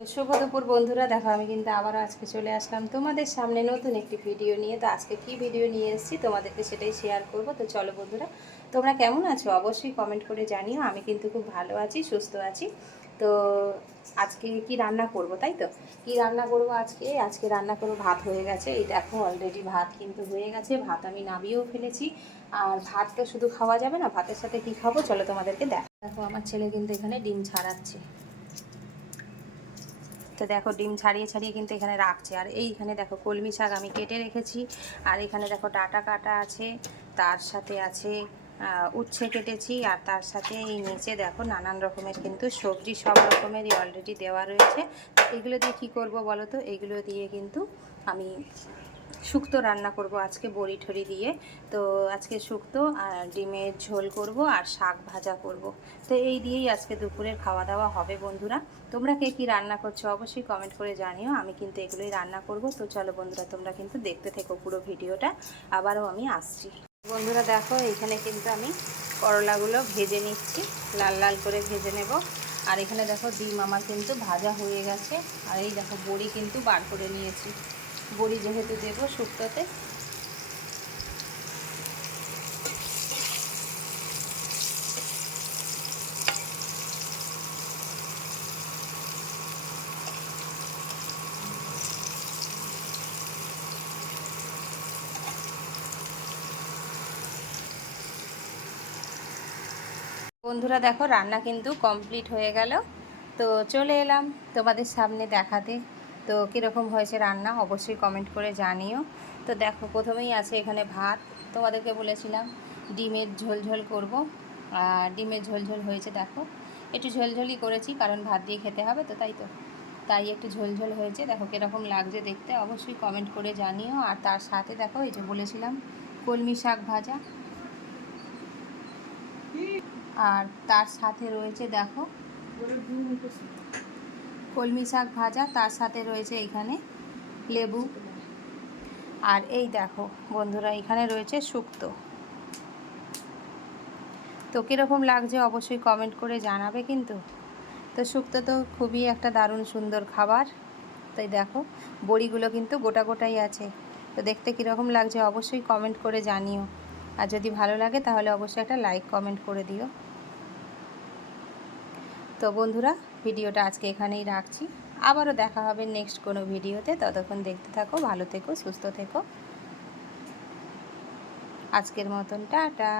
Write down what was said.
শুভ দুপুর বন্ধুরা, দেখো আমি কিন্তু আবারও আজকে চলে আসলাম তোমাদের সামনে নতুন একটি ভিডিও নিয়ে। তো আজকে কি ভিডিও নিয়ে এসেছি তোমাদেরকে সেটাই শেয়ার করব। তো চলো বন্ধুরা, তোমরা কেমন আছো অবশ্যই কমেন্ট করে জানিও। আমি কিন্তু খুব ভালো আছি, সুস্থ আছি। তো আজকে কি রান্না করব, তাই তো কি রান্না করব আজকে রান্না করব। ভাত হয়ে গেছে, এই দেখো অলরেডি ভাত কিন্তু হয়ে গেছে। ভাত আমি নামিয়েও ফেলেছি। আর ভাত তো শুধু খাওয়া যাবে না, ভাতের সাথে কি খাবো চলো তোমাদেরকে দেখো। আমার ছেলে কিন্তু এখানে ডিম ছাড়াচ্ছে। তো দেখো ডিম ছাড়িয়ে ছাড়িয়ে কিন্তু এখানে রাখছে। আর এইখানে দেখো কলমি শাক আমি কেটে রেখেছি। আর এখানে দেখো ডাঁটা কাটা আছে, তার সাথে আছে উচ্ছে কেটেছি। আর তার সাথে এই নিচে দেখো নানান রকমের কিন্তু সবজি, সব রকমেরই অলরেডি দেওয়া রয়েছে। এগুলো দিয়ে কী করবো বলো তো? এগুলো দিয়ে কিন্তু আমি শুক্তো রান্না করব আজকে, বড়ি ঠড়ি দিয়ে। তো আজকে শুক্তো আর ডিমের ঝোল করব আর শাক ভাজা করব। তো এই দিয়েই আজকে দুপুরের খাওয়া দাওয়া হবে বন্ধুরা। তোমরা কে কী রান্না করছো অবশ্যই কমেন্ট করে জানিও। আমি কিন্তু এগুলোই রান্না করব। তো চলো বন্ধুরা, তোমরা কিন্তু দেখতে থেকো পুরো ভিডিওটা, আবারও আমি আসছি। বন্ধুরা দেখো, এখানে কিন্তু আমি করলাগুলো ভেজে নিচ্ছি, লাল লাল করে ভেজে নেব। আর এখানে দেখো ডিম আমার কিন্তু ভাজা হয়ে গেছে। আর এই দেখো বড়ি কিন্তু বার করে নিয়েছি, বড়ি যেহেতু দেবো শুক্তোতে। বন্ধুরা দেখো রান্না কিন্তু কমপ্লিট হয়ে গেল। তো চলে এলাম তোমাদের সামনে দেখাতে। তো কীরকম হয়েছে রান্না অবশ্যই কমেন্ট করে জানিও। তো দেখো প্রথমেই আছে এখানে ভাত, তোমাদেরকে বলেছিলাম ডিমের ঝোল ঝোল করব। আর ডিমের ঝোল ঝোল হয়েছে দেখো, একটু ঝোলঝোলই করেছি কারণ ভাত দিয়ে খেতে হবে তো, তাই একটু ঝোল ঝোল হয়েছে। দেখো কীরকম লাগছে দেখতে অবশ্যই কমেন্ট করে জানিও। আর তার সাথে দেখো এই যে বলেছিলাম কলমি শাক ভাজা, আর তার সাথে রয়েছে দেখো কলমি শাক ভাজা, তার সাথে রয়েছে এখানে লেবু। আর এই দেখো বন্ধুরা এখানে রয়েছে শুক্তো। তো কীরকম লাগছে অবশ্যই কমেন্ট করে জানাবে কিন্তু। তো শুক্তো তো খুবই একটা দারুণ সুন্দর খাবার। তাই দেখো বড়িগুলো কিন্তু গোটা গোটাই আছে। তো দেখতে কীরকম লাগছে অবশ্যই কমেন্ট করে জানিও। আর যদি ভালো লাগে তাহলে অবশ্যই একটা লাইক কমেন্ট করে দিও। তো বন্ধুরা ভিডিওটা আজকে এখানেই রাখছি, আবারও দেখা হবে নেক্সট কোনো ভিডিওতে। ততক্ষণ দেখতে থাকো, ভালো থেকো, সুস্থ থেকো। আজকের মতন টাটা।